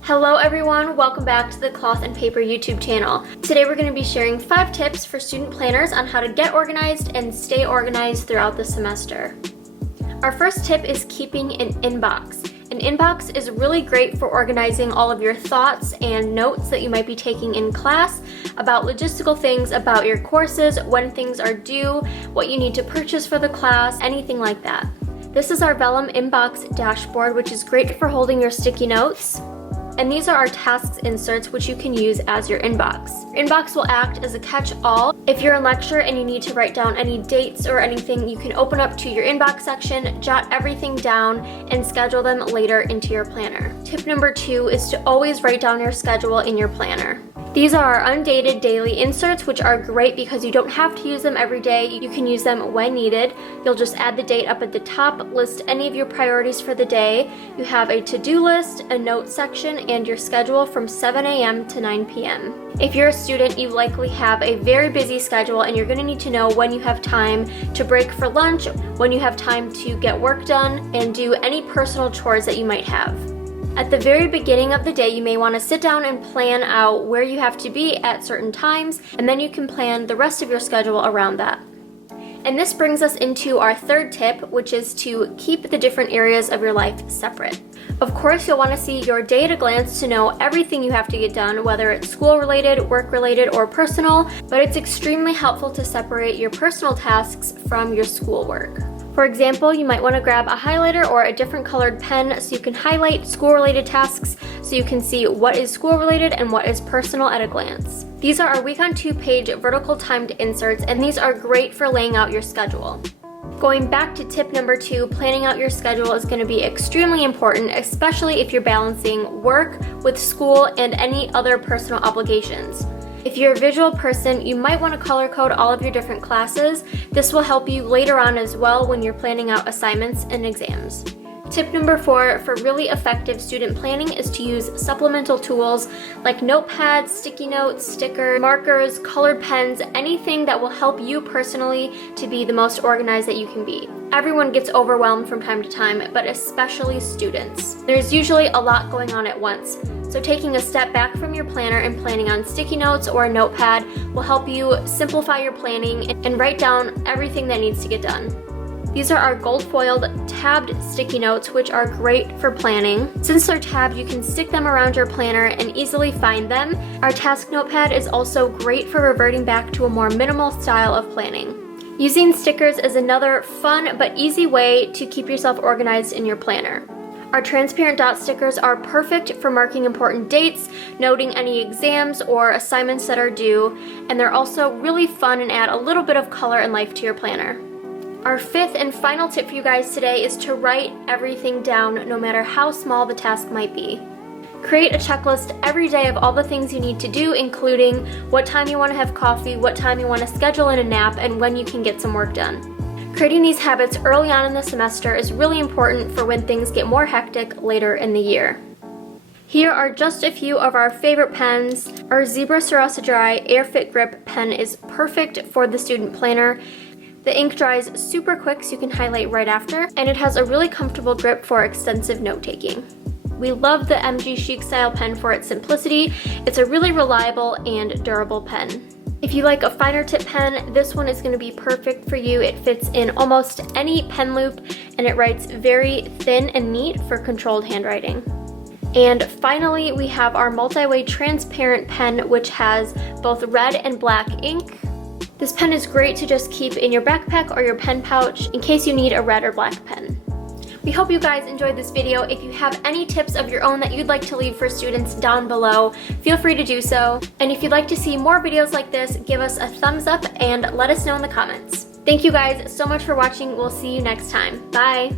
Hello everyone, welcome back to the Cloth and Paper YouTube channel. Today we're going to be sharing 5 tips for student planners on how to get organized and stay organized throughout the semester. Our first tip is keeping an inbox. An inbox is really great for organizing all of your thoughts and notes that you might be taking in class about logistical things, about your courses, when things are due, what you need to purchase for the class, anything like that. This is our Vellum Inbox dashboard, which is great for holding your sticky notes. And these are our tasks inserts, which you can use as your inbox. Your inbox will act as a catch-all. If you're in lecture and you need to write down any dates or anything, you can open up to your inbox section, jot everything down, and schedule them later into your planner. Tip number 2 is to always write down your schedule in your planner. These are our undated daily inserts, which are great because you don't have to use them every day. You can use them when needed. You'll just add the date up at the top, list any of your priorities for the day. You have a to-do list, a notes section, and your schedule from 7 a.m. to 9 p.m. If you're a student, you likely have a very busy schedule and you're going to need to know when you have time to break for lunch, when you have time to get work done, and do any personal chores that you might have. At the very beginning of the day, you may want to sit down and plan out where you have to be at certain times, and then you can plan the rest of your schedule around that. And this brings us into our third tip, which is to keep the different areas of your life separate. Of course, you'll want to see your day at a glance to know everything you have to get done, whether it's school-related, work-related, or personal, but it's extremely helpful to separate your personal tasks from your schoolwork. For example, you might want to grab a highlighter or a different colored pen so you can highlight school-related tasks so you can see what is school-related and what is personal at a glance. These are our week on 2-page vertical timed inserts, and these are great for laying out your schedule. Going back to tip number 2, planning out your schedule is going to be extremely important, especially if you're balancing work with school and any other personal obligations. If you're a visual person, you might want to color code all of your different classes. This will help you later on as well when you're planning out assignments and exams. Tip number 4 for really effective student planning is to use supplemental tools like notepads, sticky notes, stickers, markers, colored pens, anything that will help you personally to be the most organized that you can be. Everyone gets overwhelmed from time to time, but especially students. There's usually a lot going on at once. So taking a step back from your planner and planning on sticky notes or a notepad will help you simplify your planning and write down everything that needs to get done. These are our gold-foiled tabbed sticky notes, which are great for planning. Since they're tabbed, you can stick them around your planner and easily find them. Our task notepad is also great for reverting back to a more minimal style of planning. Using stickers is another fun but easy way to keep yourself organized in your planner. Our transparent dot stickers are perfect for marking important dates, noting any exams or assignments that are due, and they're also really fun and add a little bit of color and life to your planner. Our 5th and final tip for you guys today is to write everything down, no matter how small the task might be. Create a checklist every day of all the things you need to do, including what time you want to have coffee, what time you want to schedule in a nap, and when you can get some work done. Creating these habits early on in the semester is really important for when things get more hectic later in the year. Here are just a few of our favorite pens. Our Zebra Sarasa Dry Airfit Grip pen is perfect for the student planner. The ink dries super quick so you can highlight right after, and it has a really comfortable grip for extensive note-taking. We love the MG Chic style pen for its simplicity. It's a really reliable and durable pen. If you like a finer tip pen, this one is going to be perfect for you. It fits in almost any pen loop and it writes very thin and neat for controlled handwriting. And finally, we have our multi-way transparent pen, which has both red and black ink. This pen is great to just keep in your backpack or your pen pouch in case you need a red or black pen. We hope you guys enjoyed this video. If you have any tips of your own that you'd like to leave for students down below, feel free to do so. And if you'd like to see more videos like this, give us a thumbs up and let us know in the comments. Thank you guys so much for watching. We'll see you next time. Bye!